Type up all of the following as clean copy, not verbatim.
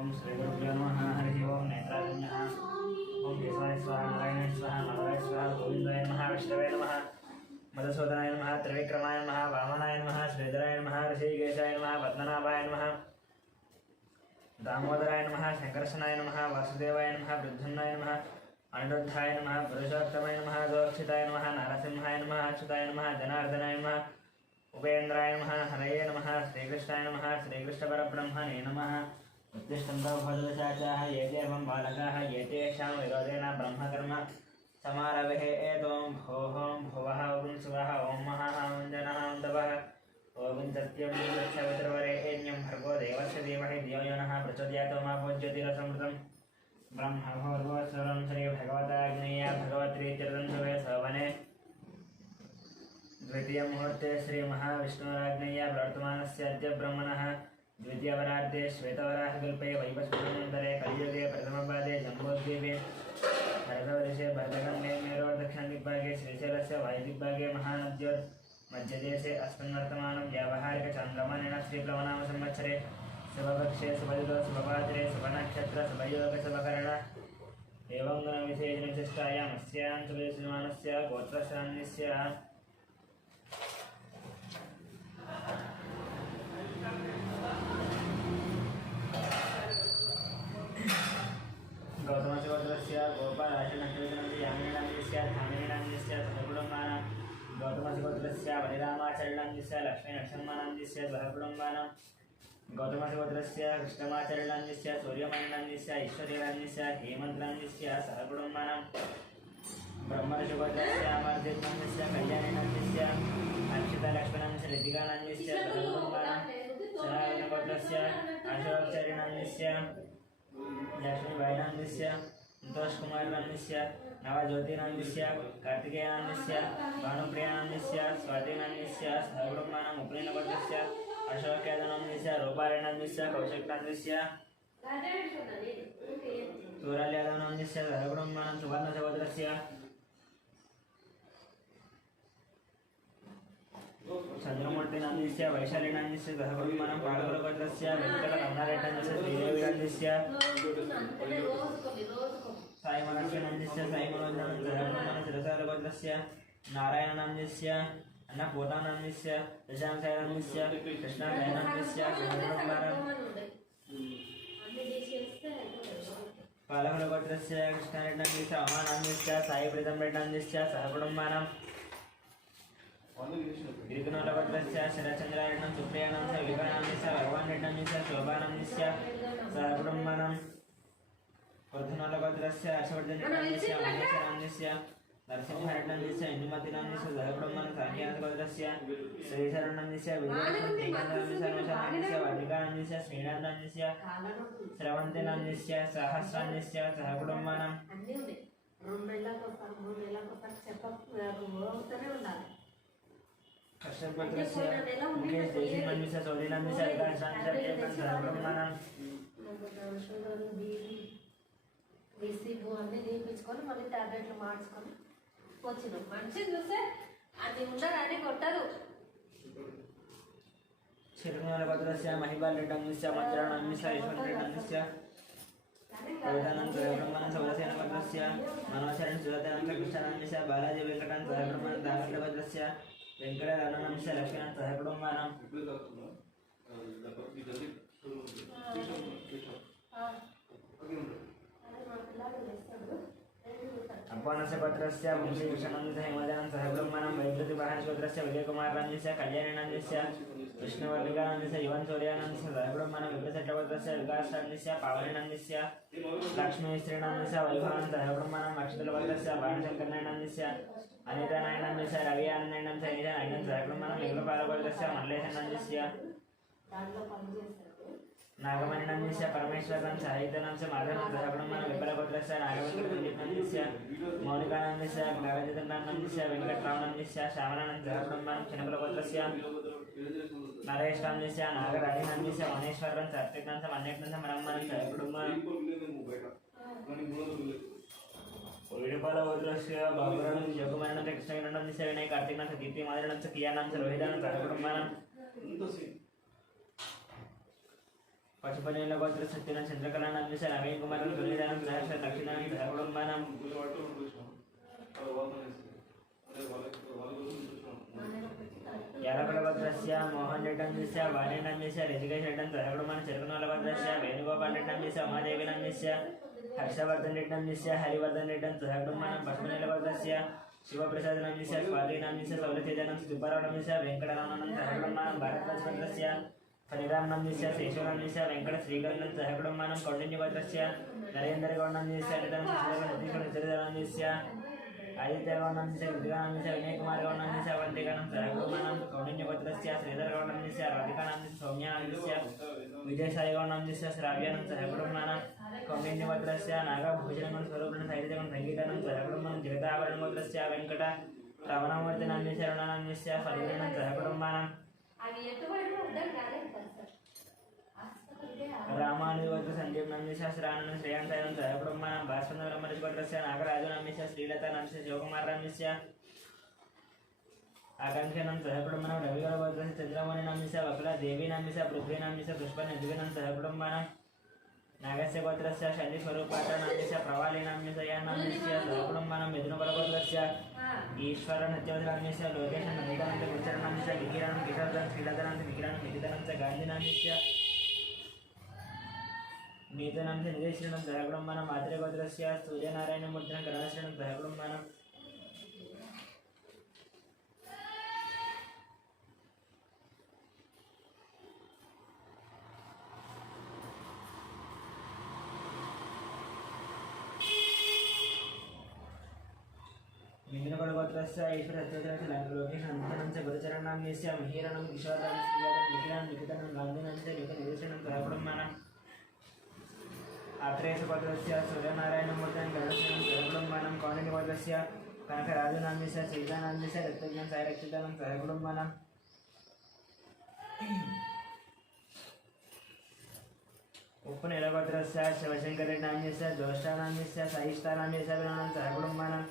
ओम श्री गुरुभ्यो नमः। हरि ओम नेत्राजन्यः। ओम केशवाय स्वाहा, नारायणाय स्वाहा, माधवाय स्वाहा, गोविंदाय नमः, विष्णवे नमः, मधुसूदनाय नमः, त्रिविक्रमाय नमः, वामनाय नमः, श्रीधराय नमः, ऋषिकेशाय नमः, पद्मनाभाय नमः, दामोदराय नमः, शंकरशनाय नमः, वासुदेवाय नमः, प्रद्युम्नाय नमः, अनिरुद्धाय नमः, पुरुषोत्तमाय नमः, दोक्षिताय नमः, नारसिंहाय नमः, अच्युताय नमः, जनार्दनाय नमः, उपेन्द्राय नमः, हरये नमः, श्रीकृष्णाय नमः, श्रीकृष्णपरब्रह्मणे नमः। उत्तिष्ठन्तौ भद्रचाचाः ये एवं बालकाः ये तेषां विरोधेन ब्रह्मकर्म समारभे एतों भोः भुवः ओं शिवः ओं महाः वन्दनः वन्दवः ओं सत्यं सवितृवरेण्यं भर्गो देवस्य धीमहि धियो यो नः प्रचोदयात् मा भोज्योतिरसमृतं ब्रह्मभूर्भुवस्वरं श्रीभगवताग्नेया भगवत्रीत्यर्थं सवने द्वितीय मुहूर्ते श्री महाविष्णुराज्ञया वर्तमानस्य अद्य ब्रह्मणः द्वितीयवरार्धे श्वेतवराहकल्पे वैवस्वतमन्तरे कलियुगे प्रथमपादे जम्बोद्वीपे भरतवर्षे भरतखण्डे मेरो दक्षिणदिग्भागे श्रीशैलस्य वायुदिग्भागे महानद्योर्मध्यदेशे अस्मिन्वर्तमानं व्यावहारिकचान्द्रमानेन श्रीप्लवनाम संवत्सरे शुभपक्षे शुभयुगो शुभपात्रे शुभनक्षत्र शुभयोग शुभकर्ण एवं गुणविशेषविशिष्टायाम् अस्यां शुभयुष्मानस्य गोत्रस्यान्यस्य गौतमशिवोत्रस्य गोपालाशनकृतनस्य यामिनीनाम्यस्य धामिनीनाम्यस्य सहकुटुम्बानां गौतमशिवोत्रस्य बलिरामाचरणाम्यस्य लक्ष्मीनरसिंहानाम्यस्य सहकुटुम्बानां गौतमशिवोत्रस्य कृष्णमाचरणाम्यस्य सूर्यमणिनाम्यस्य ईश्वरीनाम्यस्य हेमन्तनाम्यस्य सहकुटुम्बानां ब्रह्मशिवोत्रस्य अमरदीपनाम्यस्य कल्याणीनाम्यस्य अक्षितलक्ष्मणाम्यस्य ऋतिकानाम्यस्य सहकुटुम्बानां सनातनगोत्रस्य अशोकचरिणाम्यस्य लक्ष्मीबाईनाम्यस्य संतोषकुमारनाम्यस्य नवज्योतिनाम्यस्य कार्तिकेयानाम्यस्य भानुप्रियानाम्यस्य स्वातिनाम्यस्य सहकुटुम्बानाम् उपनयनगोत्रस्य अशोकयादवनाम्यस्य रूपारेणाम्यस्य कौशिकनाम्यस्य सूरालयादवनाम्यस्य सहकुटुम्बानां सुवर्णसहोदरस्य चंद्रमूर्तिनाम्यस्य वैशालीनाम्यस्य सहकुटुम्बानां पालकुलगोत्रस्य वेङ्कटरमणारेड्डनाम्यस्य श्रीदेवीनाम्यस्य साईमनस्यनाम्यस्य साईमनोजनां सहकुटुम्बानां शिरसारगोत्रस्य नारायणनाम्यस्य अन्नपूर्णानाम्यस्य दशांशानाम्यस्य कृष्णालयनाम्यस्य सहकुटुम्बानां पालकुलगोत्रस्य कृष्णारेड्डनाम्यस्य अमानाम्यस्य साईप्रीतमरेड्डनाम्यस्य सहकुटुम्बानां गिरिकुनलभद्रस्य शरचन्द्रारेड्डं सुप्रियाणां च विकानाम्यस्य भगवान्रेड्डनाम्यस्य शोभानाम्यस्य सहकुटुम्बानां वर्धनलभद्रस्य हर्षवर्धनरेड्डनाम्यस्य महेशनाम्यस्य नरसिंहरेड्डनाम्यस्य इन्दुमतीनाम्यस्य सहकुटुम्बानां साङ्ख्यानगोत्रस्य श्रीशरणनाम्यस्य विजयनाम्यस्य वाटिकानाम्यस्य श्रीनाथनाम्यस्य स्रवन्तीनाम्यस्य सहस्राम्यस्य सहकुटुम्बानां कश्यपगोत्रस्य मुकेश देशीमन्यस्य सोलिनाम्यस्य विकासांशस्य सहकुटुम्बानां రిసీవ్ అన్నీ తీపించుకొని మళ్ళీ టాబ్లెట్లు మార్చుకొని వచ్చినాం. మనిషిని చూస్తే అది ఉండరని కొట్టరు. श्रीकुनलभद्रस्य महिपालरेड्डनाम्यस्य मन्त्राणाम्यस्य ईश्वररेड्डनाम्यस्य कवितानन्द सहकुटुम्बानां सौरसेनभद्रस्य मनोचरण सुरतानन्द कृष्णानाम्यस्य बालाजी वेङ्कटान् सहकुटुम्बानां दामोदरभद्रस्य वेङ्कटरमणानाम्यस्य लक्ष्मीनाथ सहकुटुम्बानां अप्पानस्य पत्रस्य वंशीकृष्णानन्दस्य हेमजानं सहकुटुम्बानां वैद्युतिवाहनशूद्रस्य विजयकुमारनाम्यस्य कल्याणीनाम्यस्य विष्णुवर्णिकानाम्यस्य युवनसूर्यानाम्यस्य सहकुटुम्बानां विप्रचक्रपत्रस्य विकासनाम्यस्य पावनीनाम्यस्य लक्ष्मीश्रीनाम्यस्य वैभवान् सहकुटुम्बानां अक्षतलपत्रस्य भानुशङ्करनाम्यस्य अनितानाम्यस्य रविआनन्दाम्यस्य अनितानाम्यस्य सहकुटुम्बानां लिङ्गपालगोत्रस्य मल्लेशनाम्यस्य नागमणिनाम्यस्य परमेश्वरं साहित्यनाम्यस्य माधवनां सहकुटुम्बानां विपलगोत्रस्य नागवेङ्कटनाम्यस्य मौलिकानाम्यस्य नागजितनाम्यस्य वेङ्कटरामनाम्यस्य श्यामलानां सहकुटुम्बानां क्षणकुलगोत्रस्य नरेशनाम्यस्य नागराजनाम्यस्य मनेश्वरं सात्विकानां मन्यकनां ब्रह्मणां सहकुटुम्बानां विडपालगोत्रस्य बाबुराणां योगमानां कृष्णकिरणाम्यस्य विनय कार्तिकनां कीर्तिमादनां कियानां रोहितानां सहकुटुम्बानां पशुपतिना गोत्र सत्यना चंद्रकलानाम्यस्य नवीन कुमारं दुर्निदानं सहस्र दक्षिणां सहकुटुम्बानां यालकुलभद्रस्य मोहन रेड्डन्यस्य वाणीनाम्यस्य ऋषिकेश रेड्डन् सहकुटुम्बानां चिरकुनालभद्रस्य वेणुगोपाल रेड्डन्यस्य उमादेवीनाम्यस्य हर्षवर्धन रेड्डन्यस्य हरिवर्धन रेड्डन् सहकुटुम्बानां पशुपतिनाभद्रस्य शिवप्रसादनाम्यस्य स्वातीनाम्यस्य सौलतेजानं सुब्बारावनाम्यस्य वेङ्कटरामानं सहकुटुम्बानां भारतवर्षभद्रस्य फलिरामनाम्यस्य शेषनाम्यस्य वेङ्कट श्रीगणनं सहकुटुम्बानां कौण्डिन्यभद्रस्य नरेन्द्रगौडनाम्यस्य निधनं सुशीलगणतिकरणचरितनाम्यस्य आदित्यगौडनाम्यस्य कृतिकानाम्यस्य विनयकुमारगौडनाम्यस्य अवन्तिकानं सहकुटुम्बानां कौण्डिन्यभद्रस्य श्रीधरगौडनाम्यस्य राधिकानाम्यस्य सौम्यानाम्यस्य विजयसाईगौडनाम्यस्य श्राव्यानं सहकुटुम्बानां कौण्डिन्यभद्रस्य नागभूषणं स्वरूपेण साहित्यं सङ्गीतानं सहकुटुम्बानां जगदाभरणगोत्रस्य वेङ्कट रावणमूर्तिनाम्यस्य रुणानाम्यस्य फलिनं सहकुटुम्बानां रामानुजगोत्र संजीव नाम्यस्य श्रावणं श्रेयांतायनं सहकुटुम्बानां भास्वरमरजगोत्रस्य नागराजनाम्यस्य श्रीलतानाम्यस्य शिवकुमारनाम्यस्य आकाङ्क्षानं सहकुटुम्बानां रविगणगोत्रस्य चन्द्रमौळिनाम्यस्य वकुलादेवीनाम्यस्य पृथ्वीनाम्यस्य पुष्पनद्विनं सहकुटुम्बानां नागस्य गोत्रस्य शनिस्वरूपाटनाम्यस्य प्रवालीनाम्यस्य यानाम्यस्य सहकुटुम्बानां मिथुनकुलगोत्रस्य ईश्वरनत्यवधनाम्यस्य लोकेशं नन्दिकानन्द गुरुचरणाम्यस्य विकिरानं किशोरदानं श्रीलतानां विकिरानं मिथितानां गान्धिनाम्यस्य नीतनांच निदेश्रणं सहकुटुम्बानां मातृगोत्रस्य सूर्यनारायणमूर्तिनं करुणाश्रणं सहकुटुम्बानां मिथुनकुलगोत्रस्य ईश्वरसत्यवधनाम्यस्य लोकेशं नन्दिकानन्द गुरुचरणाम्यस्य महीरणं किशोरदानं श्रीलतानां विकिरानं मिथितानां गान्धिनांच निदेश्रणं सहकुटुम्बानां आत्रेयसुगोत्रस्य सूर्यनारायणमूर्तिनं गरुडसेनं सहकुटुम्बानां कौण्डिन्यगोत्रस्य कनकराजुनाम्यस्य श्रीजानाम्यस्य दत्तज्ञं सायरक्षितानं सहकुटुम्बानां उपनीलगोत्रस्य शिवशङ्करनाम्यस्य ज्येष्ठानाम्यस्य साहिष्ठानाम्यस्य विनानं सहकुटुम्बानां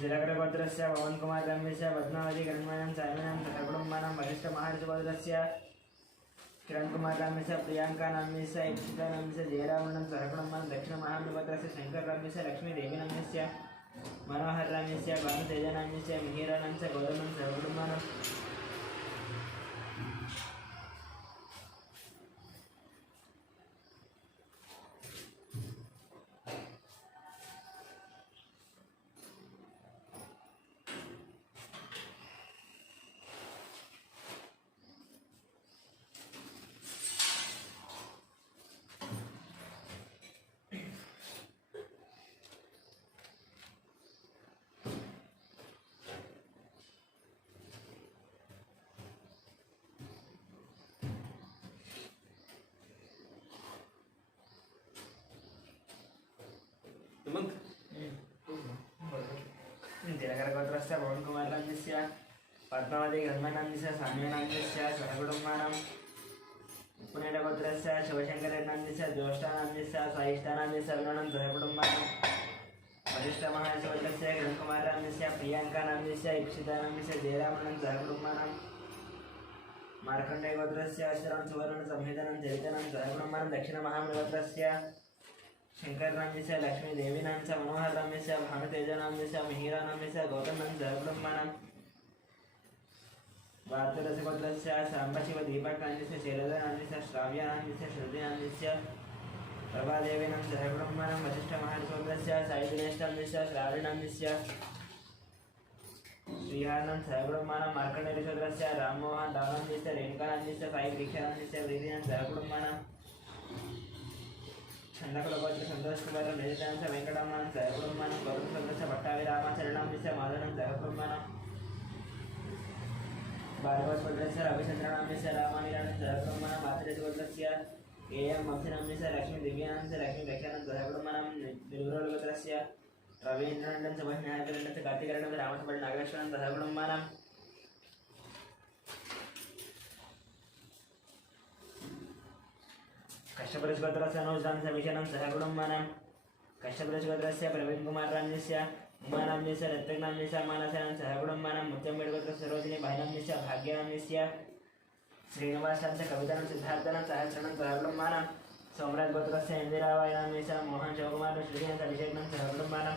जिलगरगोत्रस्य पवनकुमारनाम्यस्य पद्मावती गणमानं सायमानं सहकुटुम्बानां वरिष्ठमहार्षगोत्रस्य किरणकुमारनाम्यस्य प्रियांकानाम्यस्य इप्सितानाम्यस्य जयरामनं सहकुटुम्बानां दक्षिणमहामृगोत्रस्य शङ्करनाम्यस्य लक्ष्मीदेवीनाम्यस्य मनोहरनाम्यस्य भानुतेजनाम्यस्य मिहिरानाम्यस्य गौतमं सहकुटुम्बानां जिलगरगोत्रस्य पवनकुमारनाम्यस्य पद्मावती गणमानाम्यस्य साम्यनाम्यस्य सहकुटुम्बानां उपनीलगोत्रस्य शिवशङ्करनाम्यस्य ज्येष्ठानाम्यस्य साहिष्ठानाम्यस्य विनानं सहकुटुम्बानां वरिष्ठमहार्षगोत्रस्य किरणकुमारनाम्यस्य प्रियांकानाम्यस्य इप्सितानाम्यस्य जयरामनं सहकुटुम्बानां मार्कण्डेयगोत्रस्य अश्वरं सुवर्णं संहितानं चरितानं सहकुटुम्बानां दक्षिणमहामृगोत्रस्य शङ्करनाम्यस्य लक्ष्मीदेवीनां च मनोहरनाम्यस्य भानुतेजनाम्यस्य मिहिरानाम्यस्य गौतमं सहकुटुम्बानां वार्तरसगोत्रस्य साम्बशिवदीपकान्यस्य शैलजानाम्यस्य श्राव्यानाम्यस्य श्रुतिनाम्यस्य प्रभादेवीनां सहकुटुम्बानां वसिष्ठमहार्षगोत्रस्य सायिदिनेष्टाम्यस्य श्रावणाम्यस्य श्रीहारनं सहकुटुम्बानां मार्कण्डेयगोत्रस्य राममोहन रावणाम्यस्य रेणुकानाम्यस्य सायिदीक्षानाम्यस्य प्रीतिनां सहकुटुम्बानां छन्दकुलगोत्र सन्तोषकुमारं रजतांश वेङ्कटरमणं सहकुटुम्बानां गौतमसुन्दरस्य पट्टाभिरामाचरणाम्यस्य माधवनं सहकुटुम्बानां भार्गवगोत्रस्य रविचन्द्रनाम्यस्य रामानिरानं सहकुटुम्बानां मातृगोत्रस्य एयं वंशनाम्यस्य लक्ष्मीदिव्यानां लक्ष्मीव्याख्यानं सहकुटुम्बानां निर्गुरुगोत्रस्य रवीन्द्रनन्दन सुभाषनायकनन्दस्य कार्तिकरणं रामसभट नागेश्वरं सहकुटुम्बानां कश्यपरसगोत्रस्य अनुजानं सविशनं सहकुटुम्बानां कश्यपरसगोत्रस्य प्रवीणकुमारनाम्यस्य उमानाम्यस्य रत्तनाम्यस्य मानसानं सहकुटुम्बानां मुत्यम्बेडगोत्रस्य सरोजिनी भाईनाम्यस्य भाग्यनाम्यस्य श्रीनिवासं च कवितनं सिद्धार्थनं सहस्रणं सहब्रह्माणं सोमराज गोत्रस्य इन्दिरावायनामीश मोहन शिवकुमार श्रीजयन्त अभिषेकनं सहब्रह्माणं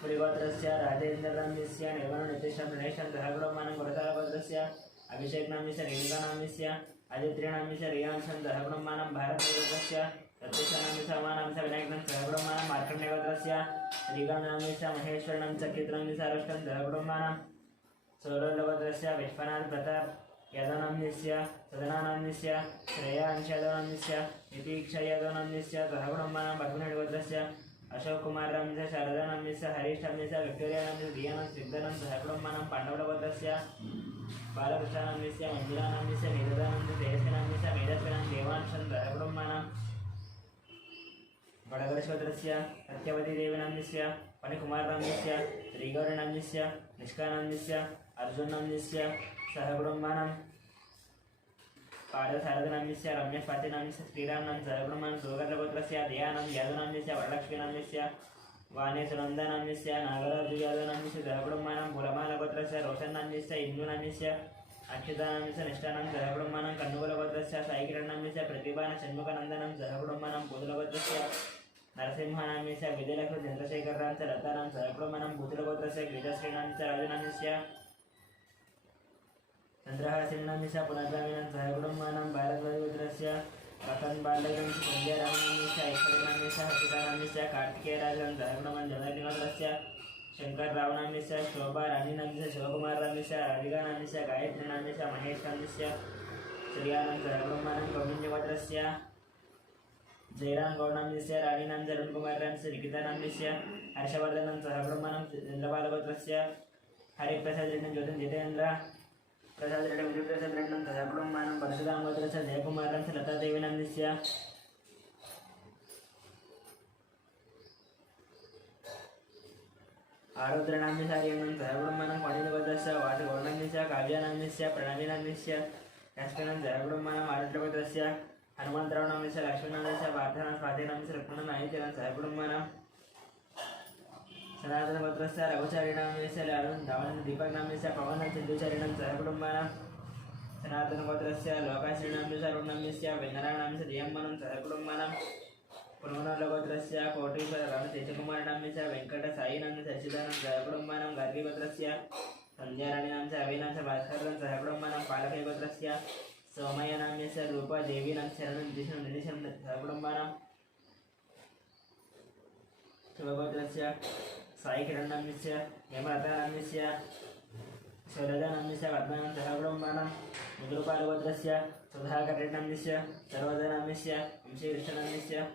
पुलिगोत्रस्य राजेन्द्रनाम्यस्य निर्मलनित्यशं गणेशं सहब्रह्माणं गुरसारगोत्रस्य अभिषेकनाम्यस्य रेणुकानाम्यस्य आदित्रिनाम्यस्य रियांशं सहब्रह्माणं भारतगोत्रस्य प्रत्यक्षनाम्यस्य विनायकं सहब्रह्माणं मार्कण्डेयगोत्रस्य श्रीगणनाम्यस्य महेश्वरनं च कीर्तनाम्यस्य अरुष्टं सहब्रह्माणं सोलोलगोत्रस्य विश्वनाथ प्रताप यादवनाम्यस्य सदनानाम्यस्य श्रेयांश यादवनाम्यस्य नितीक्ष यादवनाम्यस्य सहब्रह्माणं भगवनगोत्रस्य अशोक कुमार रामस्य शारदानाम्यस्य हरीशनाम्यस्य विक्टोरियानाम्यस्य दियानं सिद्धनं सहब्रह्माणं पाण्डवगोत्रस्य बालकृष्णनाम्यस्य मञ्जुलानाम्यस्य निरदानन्दस्य तेजस्विनाम्यस्य मेधस्विनां देवांशं सहब्रह्माणं वडगरश्वत्रस्य सत्यवतीदेवीनाम्यस्य फणिकुमारनाम्यस्य श्रीगौरनाम्यस्य निष्कानाम्यस्य अर्जुननाम्यस्य सहब्रह्माणं पार्थसारथनाम्यस्य रम्यस्वातिनाम्यस्य श्रीरामनां सहब्रह्माणं सुगर्लगोत्रस्य दयानं यादवनाम्यस्य वरलक्ष्मीनाम्यस्य वाणेशनन्दनाम्यस्य नागराजु यादवनाम्यस्य सहब्रह्माणं बुलमालगोत्रस्य रोशन्नाम्यस्य इन्दुनाम्यस्य अक्षतानाम्यस्य निष्ठानां सहब्रह्माणं कन्नुगुलगोत्रस्य साईकिरणनाम्यस्य प्रतिभानषण्मुखनन्दनं सहब्रह्माणं पूतलगोत्रस्य नरसिंहनाम्यस्य विजयलक्ष्मी चन्द्रशेखररां च लतानां सहब्रह्माणं भूतलगोत्रस्य गिरिजाश्रीनाम्यस्य राजनाम्यस्य चन्द्रहासिंहनाम्यस्य पुनर्गामिनां सहब्रह्माणं भारतगोत्रस्य रतन बालगंश संजयरामनाम्यस्य ऐश्वर्यनाम्यस्य हर्षितानाम्यस्य कार्तिकेयराजं सहब्रह्माणं जगन्नाथगोत्रस्य शङ्कररावनाम्यस्य शोभा राणीनाम्यस्य शिवकुमारनाम्यस्य राधिकानाम्यस्य गायत्रीनाम्यस्य महेशनाम्यस्य श्रियानं सहब्रह्माणं कौण्डिन्यगोत्रस्य जयराम गौडनाम्यस्य राणीनां अरुणकुमारनाम्यस्य निकितानाम्यस्य हर्षवर्धनं सहब्रह्माणं चन्द्रबालगोत्रस्य हरिप्रसाद रेड्डी ज्योतिं जितेन्द्र प्रसाद रेड्डी विजयप्रसाद रेड्डी सहब्रह्माणं परशुराम गोत्रस्य जयकुमारं च लतादेवीनाम्यस्य आरुद्रनाम्यस्य हरियनं सहब्रह्माणं पाणिनिगोत्रस्य वाटगौडनाम्यस्य काव्यानाम्यस्य प्रणवीनाम्यस्य काष्ठनं सहब्रह्माणं आरुद्रगोत्रस्य हनुमन्तरावनाम्यस्य लक्ष्मणनाम्यस्य पार्थनां स्वातिनाम्यस्य लक्ष्मणं नायिकनं सहब्रह्माणं सनातनगोत्रस्य रघुचारिणाम्यस्य रावण दीपकनाम्यस्य पवनं सिन्धुचारिणं सहब्रह्माणं सनातनगोत्रस्य लोकाश्रीनाम्यस्य अरुणनाम्यस्य वेङ्गनानाम्यस्य दियम्मनं सहब्रह्माणं पुनर्गोत्रस्य कोटीश्वर रामतेजकुमारनाम्यस्य वेङ्कटसायिनाम्यस्य अच्युतानं सहब्रह्माणं गार्गीगोत्रस्य सन्ध्याराणीनाम्यस्य अभिनाम्यस्य भास्करं सहब्रह्माणं पालकैगोत्रस्य सोमयनाम्यस्य रूपादेवीनां शरणं दिशं निदिशं सहब्रह्माणं शिवगोत्रस्य साईकिरणनाम्यस्य हेमलतानाम्यस्य शैलजानाम्यस्य पद्मनां सहब्रह्माणं मुद्रुपालगोत्रस्य सुधाकरनाम्यस्य सर्वोदयनाम्यस्य वंशीकृष्णनाम्यस्य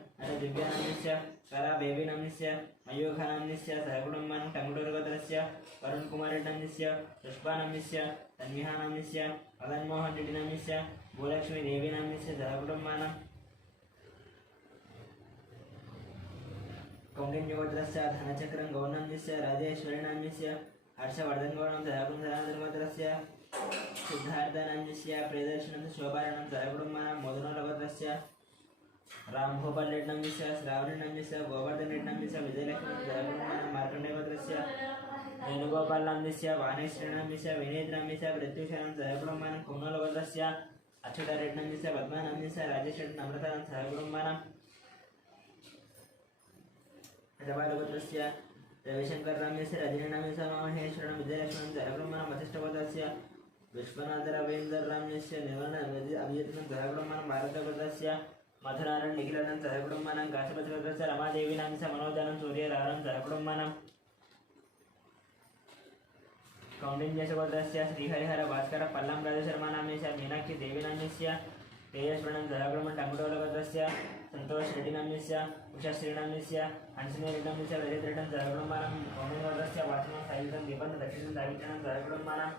दिव्यानाम्यस्य कलाबेबीनाम्यस्य मयूखनाम्यस्य सहब्रह्माणं टङ्गुटूरुगोत्रस्य वरुणकुमारनाम्यस्य पुष्पानाम्यस्य तन्विहानाम्यस्य मदन्मोहन रेड्डिनाम्यस्य भूलक्ष्मीदेवीनाम्यस्य सहब्रह्माणं कौण्डिन्यगोत्रस्य धनचक्रं गौरनाम्यस्य राजेश्वरीनाम्यस्य हर्षवर्धनगौडं सहब्रह्मगोत्रस्य सिद्धार्थनाम्यस्य प्रियदर्शनं शोभारणं सहब्रह्माणं मोदनगोत्रस्य रामगोपालरेड्डिनाम्यस्य श्रावणनाम्यस्य गोवर्धनरेड्डिनाम्यस्य विजयलक्ष्मी सहब्रह्माणं मार्कण्डेयगोत्रस्य वेणुगोपालनाम्यस्य वाणेश्वरनाम्यस्य विनीतनाम्यस्य प्रत्युषणं सहब्रह्माणं कुम्नलगोत्रस्य अच्युतरेड्डिनाम्यस्य पद्मनाम्यस्य राजेश्वरं नम्रतानं सहब्रह्माणं हजबालगोत्रस्य रविशङ्करनाम्यस्य रजनीनाम्यस्य महेश्वरं विजयलक्ष्मणं सहब्रह्माणं वसिष्ठगोत्रस्य विश्वनाथरवीन्द्रनाम्यस्य निर्मल अभिजितं सहब्रह्माणं भारतगोत्रस्य मधुनारायण निखिलानं सहब्रह्माणं काशीपतिगोत्रस्य रमादेवीनाम्यस्य मनोजानं सूर्यरावणं सहब्रह्माणं कौण्डिन्यगोत्रस्य श्रीहरिहर भास्कर पल्लं राजशर्मानाम्यस्य मीनाक्षी देवीनाम्यस्य तेजस्वर्णं सहब्रह्मणं टङ्गुटूरुगोत्रस्य संतोष रेड्डिनाम्यस्य उषाश्रीनाम्यस्य हंसिनीरेड्डिनाम्यस्य ललितरेड्डं सहब्रह्माणं कौण्डिन्यगोत्रस्य वासनं सायुधं दीपं दक्षिणं दावित्रं सहब्रह्माणं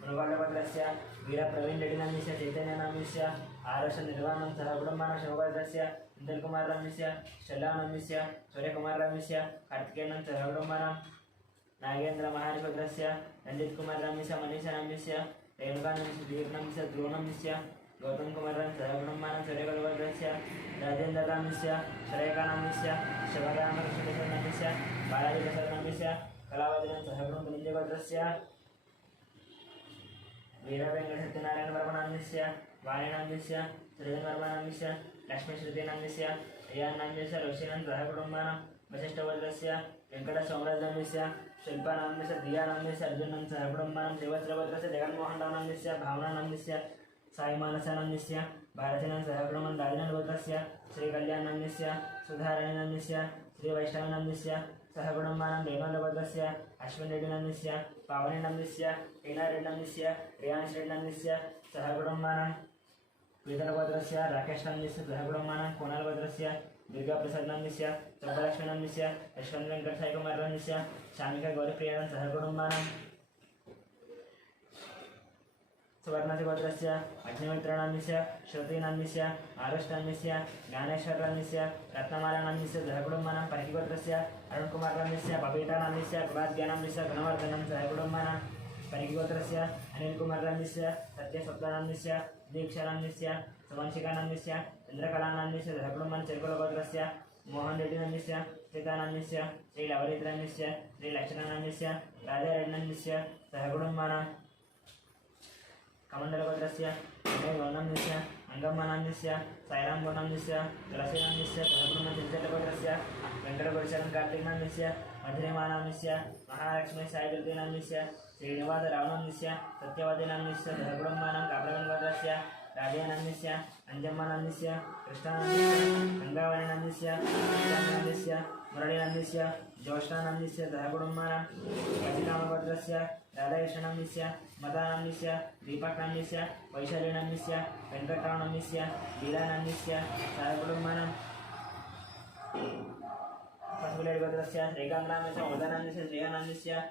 मुनगालगोत्रस्य वीरप्रवीण रेड्डिनाम्यस्य चैतन्यनाम्यस्य आरक्षनिर्वाणं सहब्रह्माणं शिवगोत्रस्य इंदलकुमारनाम्यस्य शल्लानाम्यस्य सूर्यकुमारनाम्यस्य कार्तिकेयनं सहब्रह्माणं नागेन्द्र महारिगोत्रस्य रञ्जितकुमारनाम्यस्य मनीषनाम्यस्य रेणुकानाम्यस्य दीपनाम्यस्य ध्रुवनाम्यस्य गौतम कुमारं सहब्रह्माणं सूर्यगोत्रस्य राजेन्द्रनाम्यस्य श्रेयकानाम्यस्य शिवरामकृष्णनाम्यस्य बालाजीप्रसादनाम्यस्य कलावतीनं सहब्रह्मलिङ्गगोत्रस्य वीरवेङ्कटसत्यनारायणवर्मणान्यस्य वाणिनान्यस्य श्रीधन्वर्मणान्यस्य लक्ष्मीश्रुतीनान्यस्य अय्यान्नान्यस्य ऋषीणां सह कुटुम्बानां वसिष्ठवर्गस्य वेङ्कटसोमराजनान्यस्य शिल्पानान्यस्य दियानान्यस्य अर्जुनं सह कुटुम्बानां देवत्रवर्गस्य जगन्मोहनरामान्यस्य भावनानान्यस्य साईमानसानान्यस्य भारतीनां सह कुटुम्बां राजनवर्गस्य श्रीकल्याणान्यस्य सुधारणीनान्यस्य श्रीवैष्णवनान्यस्य सह कुटुम्बानां रेणुवर्गस्य अश्विनरेड्डिनान्यस्य पावनीनान्यस्य हीनारेड्डिनान्यस्य रियान्श्रेड्डिनान्यस्य सह कुटुम्बानां विदर्भद्रस्य राकेशनान्यस्य सह कुटुम्बानां कोणालभद्रस्य दुर्गाप्रसादनान्यस्य चब्बलक्ष्मीनान्यस्य यशवन्तवेङ्कटसाईकुमारनान्यस्य शामिका गौरीप्रियानां सह कुटुम्बानां सुवर्णसिगोत्रस्य अग्निमित्राणान्यस्य श्रुतीनान्यस्य आरुष्टान्यस्य ज्ञानेश्वरान्यस्य रत्नमालानान्यस्य सहकुटुम्बानां परिकिगोत्रस्य अरुणकुमारान्यस्य पपीटानान्यस्य कुलाद्यानान्यस्य गुणवर्धनं सहकुटुम्बानां परिकिगोत्रस्य अनिलकुमारान्यस्य सत्यसप्तनान्यस्य दीक्षानान्यस्य सुवंशिकानान्यस्य चन्द्रकलानान्यस्य सहकुटुम्बानां चिरकुलगोत्रस्य मोहनरेड्डिनान्यस्य सीतानान्यस्य श्रीलवरीत्रान्यस्य श्रीलक्ष्मणान्यस्य राजारेड्डिनान्यस्य सहकुटुम्बानां कमण्डलगोत्रस्य गौनान्यस्य अंगम्मानान्यस्य साईरामगौनान्यस्य तुलसीनान्यस्य सहकुटुम्बचिञ्चटगोत्रस्य वेङ्कटगुरुचरणं कार्तिकनान्यस्य मधुरिमानान्यस्य महालक्ष्मी साईकृतीनान्यस्य श्रीनिवासरावणान्यस्य सत्यवतीनान्यस्य सहकुटुम्बानां कापलवेङ्कटगोत्रस्य राजयानान्यस्य अंजम्मानान्यस्य कृष्णानान्यस्य गङ्गावरीनान्यस्य ईशान्यान्यस्य मुरळीनान्यस्य ज्योष्णानान्यस्य सहकुटुम्बानां पतिरामगोत्रस्य राधाकृष्णान्यस्य मदानान्यस्य दीपकनान्यस्य वैशालीनान्यस्य वेङ्कटरावणान्यस्य लीलानान्यस्य सहकुटुम्बानां पशुपतिगोत्रस्य श्रीकान्तनान्यस्य उदनान्यस्य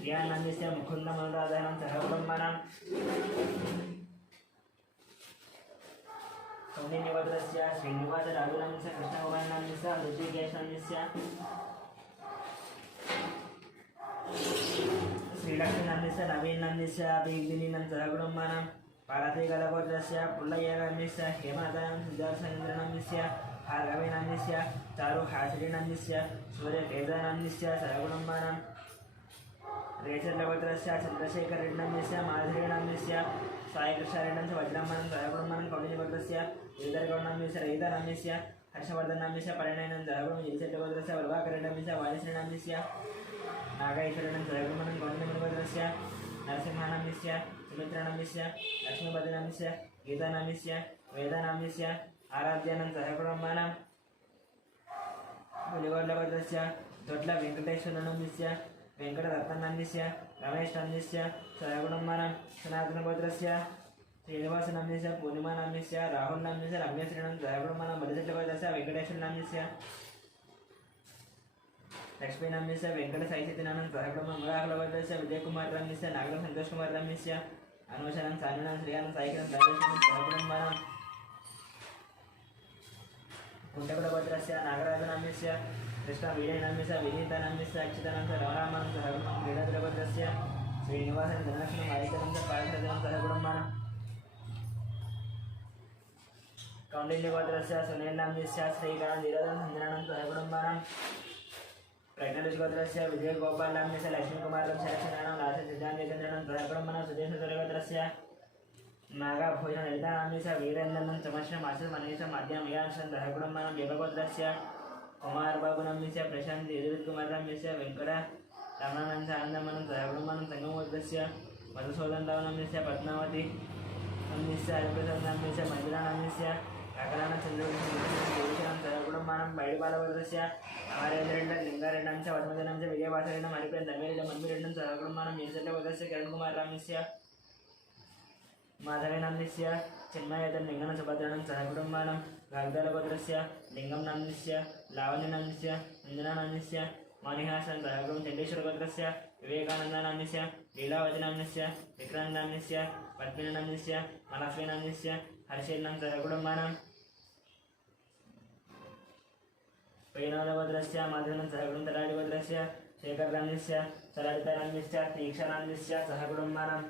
श्रियानान्यस्य मुकुन्दमनुराधानां सहकुटुम्बानां कौण्डिन्यगोत्रस्य श्रीनिवासराघुनान्यस्य कृष्णकुमारनान्यस्य ऋषिकेशान्यस्य श्रीलक्ष्मीनान्यस्य नवीनान्यस्य अभिगिनीनां सहकुटुम्बानां पारथीगलगोत्रस्य पुल्लय्यनान्यस्य हेमनाथनां सिद्धार्थेन्द्रनान्यस्य भार्गवीनान्यस्य चारुहासिरीनान्यस्य सूर्यकेतनान्यस्य सहकुटुम्बानां रेचर्लगोत्रस्य चन्द्रशेखररेड्डिनान्यस्य माधुरीनान्यस्य साईकृष्णरेड्डिनां वज्रम्मानं सहकुटुम्बानां कौण्डिन्यगोत्रस्य गिरिधरगौडनान्यस्य रहितानान्यस्य हर्षवर्धनान्यस्य परिणयनं सहकुटुम्बं जिलिचर्लगोत्रस्य प्रभाकररेड्डिनान्यस्य वाणिश्रीनान्यस्य नागैश्वरेण सहकुटुम्बानां कौण्डिन्यगोत्रस्य नरसिंहानान्यस्य सुमित्रानान्यस्य लक्ष्मीपतिनान्यस्य गीतानान्यस्य वेदानान्यस्य आराध्यानां सहकुटुम्बानां पुलिगोड्लगोत्रस्य दोड्ल वेङ्कटेश्वरनान्यस्य वेङ्कटरत्नान्यस्य रमेशनान्यस्य सहकुटुम्बानां सनातनगोत्रस्य श्रीनिवासनान्यस्य पूर्णिमानान्यस्य राहुलनान्यस्य रम्यश्रीणां सहकुटुम्बानां बलिचट्लगोत्रस्य वेङ्कटेश्वरनान्यस्य लक्ष्मीनान्यस्य वेङ्कटसाईचेतनानां सहकुटुम्बं मुराहलगोत्रस्य विजयकुमारनान्यस्य नागरं सन्तोषकुमारनान्यस्य अनुषाणां सानुनां श्रियाणां साईकरं राजेश्वरं सहकुटुम्बानां कुण्टकुलगोत्रस्य नागराजनान्यस्य कृष्णवीरनान्यस्य विनीतानान्यस्य अच्युतानां रवणामानं सहकुटुम्बं क्रीडाद्रगोत्रस्य श्रीनिवासन धनलक्ष्मणं आदित्यनं पार्थजनं सहकुटुम्बानां कौण्डिन्यगोत्रस्य सुनीलनान्यस्य श्रीकान्तिरथं सहकुटुम्बानां प्रज्ञलुषगोत्रस्य विजयगोपालनान्यस्य लक्ष्मीकुमारं शरक्षणानां लाससिद्धान्तिचन्द्रनं सहकुटुम्बानां सुदेशधरगोत्रस्य नागाभूषणललितानान्यस्य वीरेन्द्रनं चमश्रमासमनीशं मध्यमयांशं सहकुटुम्बानां देवगोत्रस्य कुमारबाबुनान्यस्य प्रशान्ति यजुकुमारनान्यस्य वेङ्कटरमणानन्द आनन्दमनं सहकुटुम्बानां संगमगोत्रस्य मधुसूदनरावनान्यस्य पद्मावती अन्यस्य हरिप्रसादनान्यस्य मन्दिरानान्यस्य काकरानचन्द्रदेवीशनं सहकुटुम्बानां बैडिपालगोत्रस्य अमरेन्द्रेड्ड लिङ्गारेड्डं च वसुमतीनं च विजयवासरेड्डं हरिप्रियं धर्मेरेड्डं मन्दिरेड्डं सहकुटुम्बानां नीलचन्द्रगोत्रस्य किरणकुमाररामस्य माधवेनान्यस्य चिन्मयतन् लिङ्गनसुभद्रणं सहकुटुम्बानां गाग्दलगोत्रस्य लिङ्गं नान्यस्य लावण्यनान्यस्य अञ्जनानान्यस्य मणिहासनं सहकुटुम्बं चण्डेश्वरगोत्रस्य विवेकानन्दनान्यस्य लीलावतीनान्यस्य विक्रान्तान्यस्य पद्मिनीनान्यस्य मनस्वीनान्यस्य हर्षेन्नं सहकुटुम्बानां पैनवलगोत्रस्य माधवनं सहकुटुम्बं तलाडिगोत्रस्य शेखरनान्यस्य सललितानान्यस्य तीक्षानान्यस्य सहकुटुम्बानां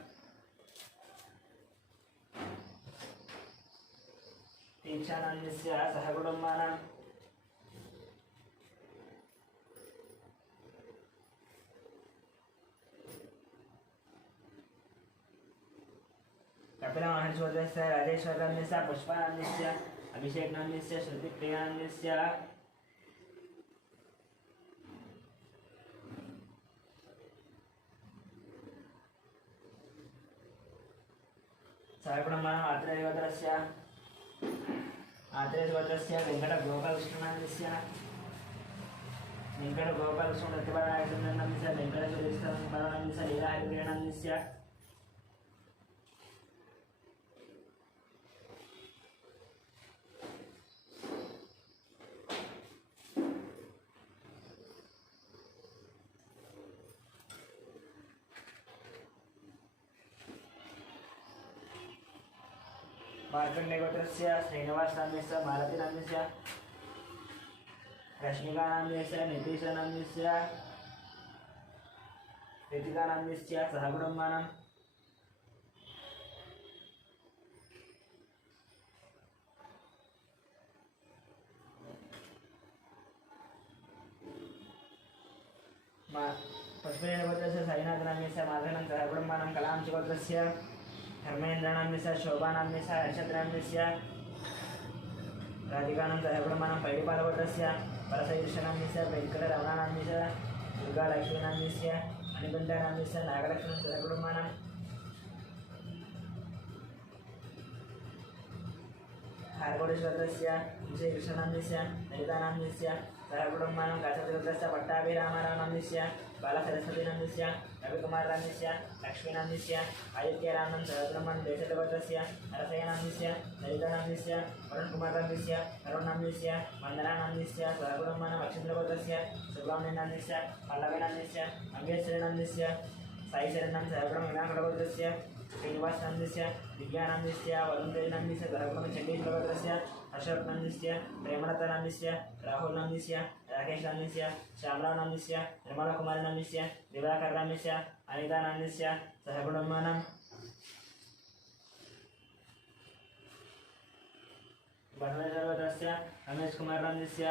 तीक्षानान्यस्य सहकुटुम्बानां कपिलमहर्षिवर्धस्य राजेश्वरनन्दस्य पुष्पानन्दस्य अभिषेकनन्दस्य श्रुतिप्रियानन्दस्य सहगुणमानम् आत्रेयगोत्रस्य वेङ्कटगोपालकृष्णनन्दस्य वेङ्कटगोपालकृष्णप्रतिभानायकनन्दस्य वेङ्कटसुरेशनन्दस्य लीलाहरिप्रियानन्दस्य मार्कण्डेयगोत्रस्य श्रीनिवासनन्दस्य मालतीनन्दस्य रश्मिकानन्दस्य नितीशनन्दस्य ऋतिकानन्दस्य सहगुणमानम् पशुपतिगोत्रस्य साईनाथनन्दस्य माधवनं सहगुणमानं कलांशगोत्रस्य धर्मेन्द्रनन्दस्य शोभानन्दस्य नक्षत्रनन्दस्य राधिकानन्द सहगुणमानं पैडिपालगोत्रस्य परसैर्षनन्दस्य वेङ्कटरमणानन्दस्य दुर्गालक्ष्मीनन्दस्य अनिकुञ्जनन्दस्य नागलक्ष्मण सहगुणमानं हारकोटेश्वरस्य विजयकृष्णनन्दस्य ललितानन्दस्य सहगुणमानं काशपतिगोत्रस्य पट्टाभिरामनन्दस्य बालसरस्वतीनन्दस्य रविकुमारनन्दस्य लक्ष्मीनन्दस्य आदित्यरामन् सहगुणमानं देशगोत्रस्य नरसयनन्दस्य ललितानन्दस्य वरुणकुमारनन्दस्य अरुणनन्दस्य वन्दनानन्दस्य सहगुणमानं अक्षिन्द्रगोत्रस्य सुब्रह्मण्यनन्दस्य पल्लवीनन्दस्य अम्बेश्वरीनन्दस्य साईशरणं सहगुणविनायकगोत्रस्य श्रीनिवासनन्दस्य दिव्यानन्दस्य वरुणदेवनन्दस्य सहगुणचण्डीश्वरगोत्रस्य अशोकनन्दस्य प्रेमलतानन्दस्य राहुलनन्दस्य राकेशनन्दस्य श्यामलानन्दस्य निर्मलकुमारनन्दस्य दिवाकरनन्दस्य अनितानन्दस्य सहगुणमानं बसवेश्वरगोत्रस्य रमेशकुमारनन्दस्य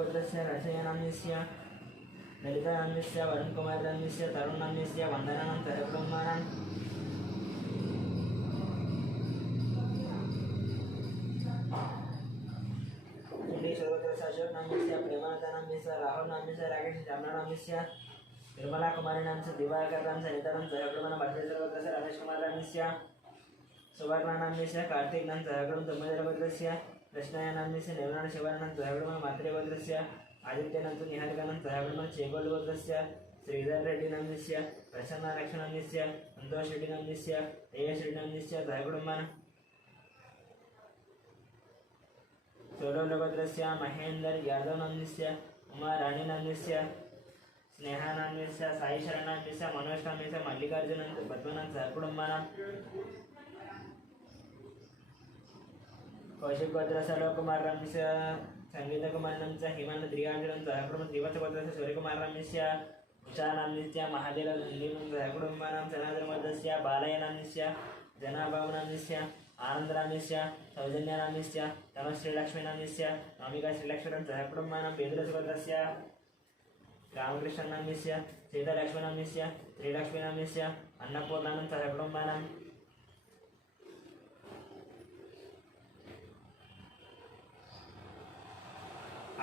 गोत्रस्य रचयनन्दस्य ललितानन्दस्य वरुणकुमारनन्दस्य तरुणनन्दस्य वन्दनानं सहगुणमानं चण्डीश्वरगोत्रस्य अशोकनन्दस्य प्रेमलतानन्दस्य राहुलनन्दस्य राकेश श्यामलानन्दस्य निर्मलाकुमारीनन्दस्य दिवाकरनन्दस्य अनितानं सहगुणमानं बसवेश्वरगोत्रस्य रमेशकुमारनन्दस्य सुवर्णनन्दस्य कार्तिकनन्दस्य सहगुणं तुम्मदेवगोत्रस्य कृष्णयानन्दस्य निर्मलान शिवानंद सहगुणमानं मात्रेयगोत्रस्य आदित्यनन्दु निहारिकानंद सहगुणमानं चेगोलगोत्रस्य श्रीधर रेड्डिनन्दस्य प्रसन्नलक्ष्मणनन्दस्य संतोष रेड्डिनन्दस्य तेजस रेड्डिनन्दस्य सहगुणमानं सोडोलगोत्रस्य महेंद्र यादवनन्दस्य उमा राणीनन्दस्य स्नेहानन्दस्य साईशरणनन्दस्य मनोजनन्दस्य मल्लिकार्जुननंद पद्मनंद सहगुणमानं कौशिक गोत्रस्य लोककुमारनन्दस्य संगीतकुमारनन्दस्य हिमानंद त्रियाञ्जनं सहगुणं श्रीवत्सगोत्रस्य सूर्यकुमारनन्दस्य उषानन्दस्य महादेवनन्दस्य सहगुणमानं सनातनगोत्रस्य बालयनन्दस्य जनाभावनन्दस्य आनन्दनन्दस्य सौजन्यनन्दस्य तमश्रीलक्ष्मीनन्दस्य नवमिका श्रीलक्ष्मणं सहगुणमानं वेदुलसगोत्रस्य रामकृष्णनन्दस्य सीतालक्ष्मणनन्दस्य श्रीलक्ष्मीनन्दस्य अन्नपूर्णानं सहगुणमानं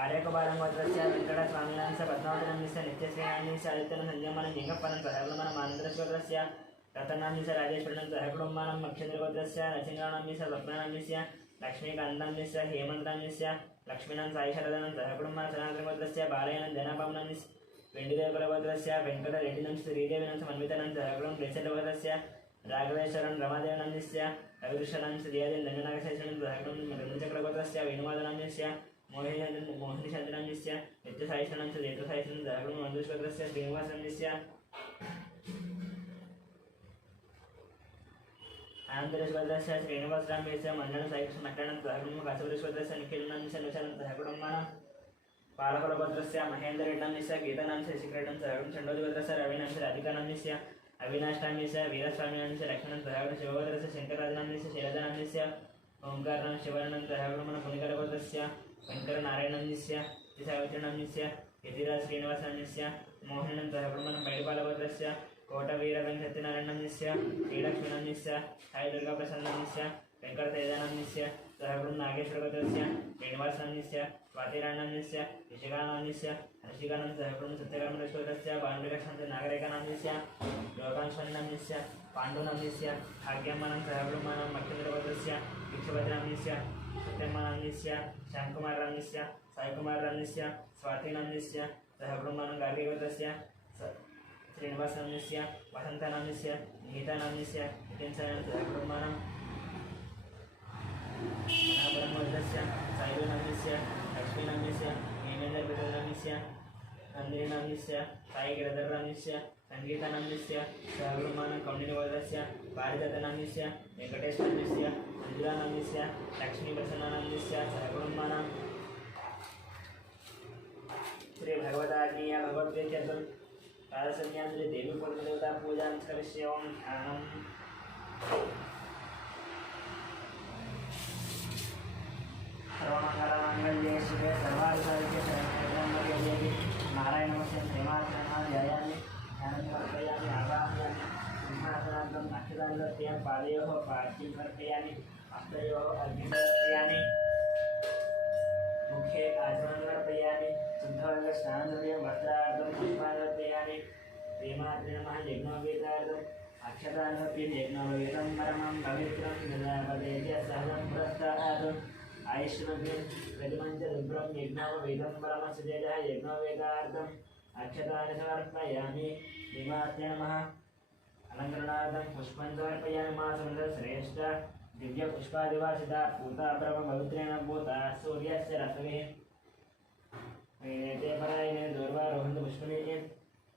आर्यकुमारगोत्रस्य वेङ्कटस्वामिनन्दस्य पद्मावतीनन्दस्य नित्यश्रीनन्दस्य आदित्यनं संजयमानं लिङ्गप्पनं सहगुणमानं आनन्दगोत्रस्य रतननन्दस्य राजेश्वरनं सहगुणमानं नक्षत्रगोत्रस्य नरसिंहनन्दस्य स्वप्नानन्दस्य लक्ष्मीकान्तनन्दस्य हेमन्तनन्दस्य लक्ष्मीनन्दं साईशरदनं सहगुणमानं सनातनगोत्रस्य बालयनं जनाभावनन्दस्य वेण्डिदेवकुलगोत्रस्य वेङ्कटरेड्डिनं श्रीदेवीनं समन्वितनं सहगुणं प्रेषलगोत्रस्य राघवेश्वरं रमादेवनन्दस्य रविकृष्णनन्दस्य दियादेव नन्दनागशेषनं सहगुणं ब्रह्मचक्रगोत्रस्य वेणुमाधवनन्दस्य मोहिनीचन्द्रनन्दस्य नित्यसाईशरणस्य नेत्रसाईशरणं सहगुणं मन्जुष्गोत्रस्य श्रीनिवासनन्दस्य आनन्दरेश्वरस्य श्रीनिवासरामस्य मण्डलसाईकृष्णमकरणं सहगुणं काशवरेश्वरस्य निखिलनन्दस्य अनुचरणं सहगुणमानं पालकुलगोत्रस्य महेन्द्ररेड्डनन्दस्य गीतानन्दस्य शिखरेड्डं सहगुणं चण्डोलीगोत्रस्य रविनन्दस्य राधिकानन्दस्य अविनाष्टान्यस्य वीरस्वामिनान्यस्य लक्ष्मणं शिवगोत्रस्य शङ्करराजनान्यस्य शैलजानान्यस्य ओंकारनं शिवर्णं तहागुणमन पुनिकरगोत्रस्य वेङ्कटनारायणान्यस्य सावित्रीनान्यस्य यतिराज श्रीनिवासान्यस्य मोहनं तहागुणमन मैडिपालगोत्रस्य कोटवीरवेङ्कटनारायणान्यस्य श्रीलक्ष्मीनान्यस्य साईदुर्गाप्रसन्नान्यस्य वेङ्कटतेजानान्यस्य सहगुणं नागेश्वरगोत्रस्य श्रीनिवासान्यस्य स्वातिराणान्यस्य ऋषिकानान्यस्य हर्षिकानं सहगुणं सत्यकर्मरेश्वरस्य पाण्डुलक्ष्मणस्य नागरिकानान्यस्य योगांशनान्यस्य पाण्डुनान्यस्य भाग्यमानं सहगुणमानं मक्षन्द्रगोत्रस्य भिक्षुभद्रान्यस्य सत्यमानान्यस्य श्यामकुमारान्यस्य साईकुमारान्यस्य स्वातिनान्यस्य सहगुणमानं गार्गीगोत्रस्य श्रीनिवासान्यस्य वसन्तनान्यस्य गीतानान्यस्य नितिनसायनं सहगुणमानं ब्रह्मोदस्य साईनान्यस्य लक्ष्मीनान्यस्य हेमेन्द्रनान्यस्य नन्दिनीनान्यस्य साईगिरधरनान्यस्य संगीतानान्यस्य सहगुणमानं कौण्डिन्यगोत्रस्य पारिजातनान्यस्य वेङ्कटेश्वरनान्यस्य मंजुलानान्यस्य लक्ष्मीप्रसन्नानान्यस्य सहगुणमानं श्री भगवदाज्ञया भगवद्गीता कालसंज्ञां श्री देवी पूर्वदेवता पूजां करिष्ये ओम ध्यानम् सर्वमङ्गलमाङ्गल्ये शिवे सर्वार्थसाधिके शरण्ये देवी नारायणमस्य प्रेमार्चनाध्यायानि ध्यानं समर्पयामि आवाहयामि सिंहासनार्थं अक्षतानि समर्पयामि पादयोः पार्थिं समर्पयामि हस्तयोः अर्घ्यं समर्पयामि मुखे आचमनं समर्पयामि शुद्धवर्गस्नानं समर्पयामि वस्त्रार्थं पुष्पाणि समर्पयामि प्रेमार्चनमः यज्ञोपवीतार्थम् अक्षतानि समर्पयामि यज्ञोपवीतं परमं पवित्रं ददापदेत्य सहजं पुरस्तात् आयुष्मग्नं प्रतिमञ्च रुद्रं यज्ञोपवीतं परमसुतेजः यज्ञोपवीतार्थम् अक्षतानि समर्पयामि देवात्य नमः अलङ्करणार्थं पुष्पं समर्पयामि मा सुन्दरश्रेष्ठ दिव्यपुष्पादिवासिता पूता ब्रह्मपवित्रेण भूता सूर्यस्य रश्मिः ते परायणे दूर्वारोहन्त पुष्पनीये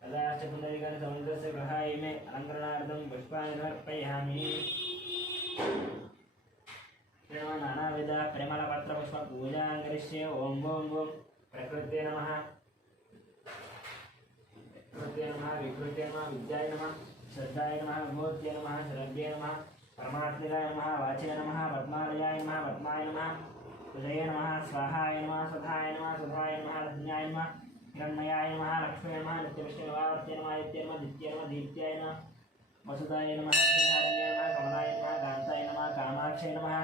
तदाश्च पुण्डरीकानि समुद्रस्य गृहायिमे अलङ्करणार्थं पुष्पाणि समर्पयामि नानाविध परिमलपत्रपुष्पपूजां करिष्ये ॐ प्रकृते नमः विकृते नमः विद्याय नमः श्रद्धाय नमः विभूत्यै नमः शरद्यै नमः परमात्मिकाय नमः वाचे नमः पद्मालयाय नमः पद्माय नमः हृदये नमः स्वाहाय नमः स्वधाय नमः सुधाय नमः रत्न्याय नमः हिरण्मयाय नमः लक्ष्मी नमः नित्यविष्णुवावर्त्यै नमः नित्यै नमः दित्यै नमः दीप्त्याय नमः वसुदाय नमः सिद्धारण्ये नमः कमलाय नमः कान्ताय नमः कामाक्षय नमः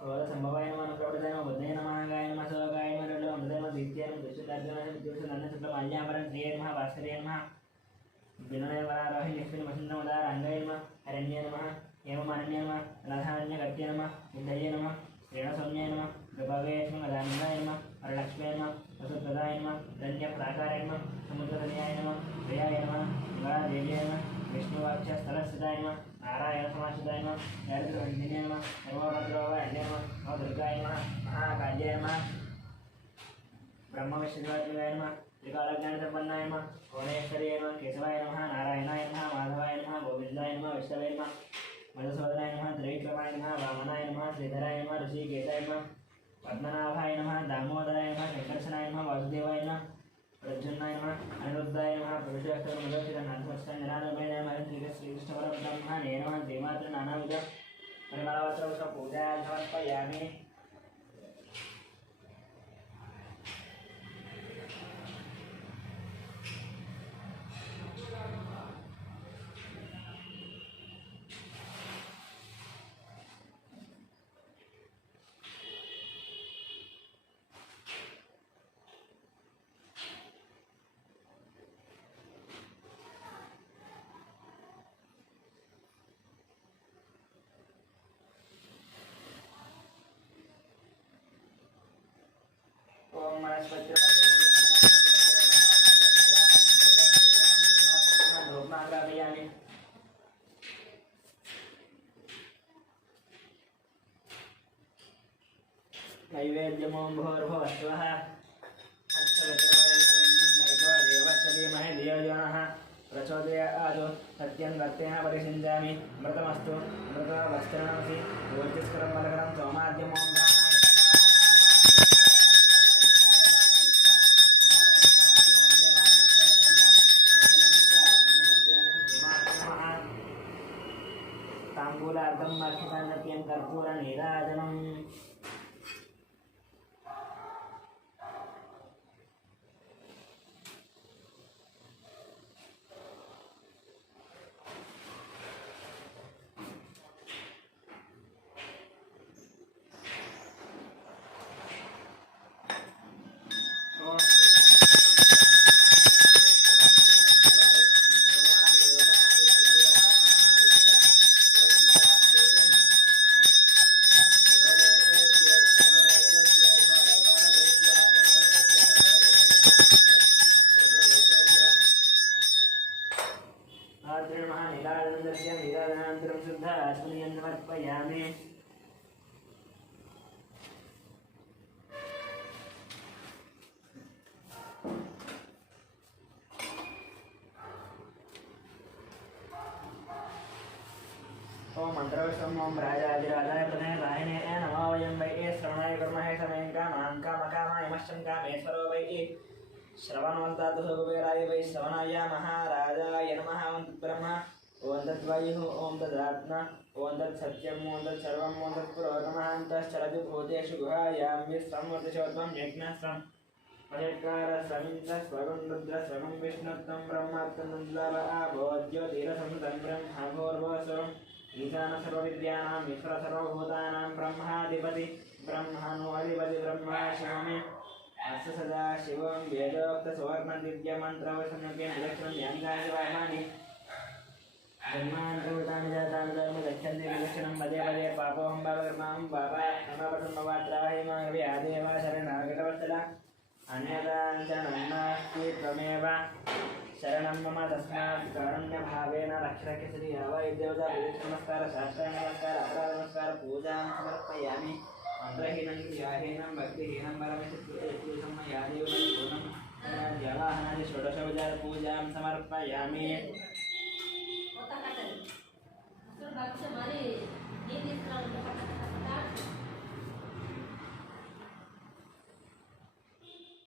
क्रोधसंभवाय नमः अनुप्रवृताय नमः बुद्धये नमः गाय नमः सवगाय नमः रलो अमृताय नमः दीप्त्याय नमः दुष्टार्जुनाय नमः विद्युषनन्दशुक्लमाल्याम्बरं प्रियाय नमः भास्कराय नमः विनय वरारोहि लक्ष्मी वसन्तमुदार अंगाय नमः हरण्ये नमः हेममालिन्ये नमः लधान्यगत्ये नमः विद्यये नमः श्रेणसौम्याय नमः कृपावेक्ष्मी मदानन्दाय नमः वरलक्ष्म्याय नमः वसुप्रदाय नमः धन्यप्राकाराय नमः समुद्रधन्याय नमः प्रियाय नमः शिवादेव्याय नमः विष्णुवाक्यस्थलस्थिताय नमः नारायणसमाश्रिताय नमः नैर्गृहन्दिन्याय नमः सर्वभद्रोवाय नमः नवदुर्गाय नमः महाकाल्याय नमः ब्रह्मविष्णुवाय नमः त्रिकालज्ञानसम्पन्नाय नमः भुवनेश्वर्याय नमः केशवाय नमः नारायणाय नमः माधवाय नमः गोविन्दाय नमः विष्णवे नमः मधुसूदनाय नमः त्रिविक्रमाय नमः वामनाय नमः श्रीधराय नमः ऋषिकेशाय नमः पद्मनाभाय नमः दामोदराय नमः शङ्कर्षणाय नमः वासुदेवाय नमः प्रद्युम्नाय नमः अनिरुद्धाय नमः प्रविष्टमदर्शितनाथवत्सञ्जनानुभय नमः श्रीकृष्णपरब्रह्मणे नमः देवात्र नानाविध परिमलवस्त्रपुष्पपूजां समर्पयामि नैवेद्यमो भोर्भुवस्वः प्रचोदयात् सत्यं दत्तेन परिषिञ्जामि मृतमस्तु मृतवस्त्रमसि ज्योतिष्करं मलकरं सोमाद्यमो ताम्बूलार्थम् अर्चितानत्यं कर्पूरनीराजनम् नीराजनानन्तरं शुद्ध आत्मनीयं समर्पयामि। ओम मंत्रवशम ओम राजाधिराजाय प्रणयरायणे नमो वयं वै श्रवणाय कुर्महे समयं कामां कामकामाय मश्चं कामेश्वरो वै श्रवणवन्तातु कुबेराय वै श्रवणाय महाराजाय नमः। ओं तद्ब्रह्म ओं तद्वायुः ओं तदात्मा ओं तत्सत्यम् ओं तत्सर्वम् ओं तत्पुरोगमः अन्तश्चरति भूतेषु गुहायां विश्वमूर्तिशोत्वं यज्ञस्वं महेत्कारस्वमिन्द्रस्वगं रुद्रस्वगं विष्णुत्वं ब्रह्मत्वं ब्रह्मभूर्वस्वम् ईशान सर्वविद्यानां ईश्वर सर्वभूतानां ब्रह्माधिपति ब्रह्मणोऽधिपति ब्रह्मा शिवमे अस्य सदा शिवं वेदोक्तसुवर्णदिव्यमन्त्रवशम्यं विलक्षणं यान्यानि वामानि जन्मान्तरूपाणि जातानि धर्मं गच्छन्ति विलक्षणं पदे पदे पापोऽहं पापकर्माहं पापात्मवसम्भवात्राहि आदेव शरणागतवत्सला अन्यदा च नास्ति त्वमेव शरणं मम तस्मात् कारुण्यभावेन रक्षरक्षसि देवता नमस्कार शास्त्राणि नमस्कार अपराध नमस्कार पूजां समर्पयामि। मन्त्रहीनं क्रियाहीनं भक्तिहीनं परमचित्तं मया देवपूर्णं जवाहनानि षोडशोपचार पूजां समर्पयामि।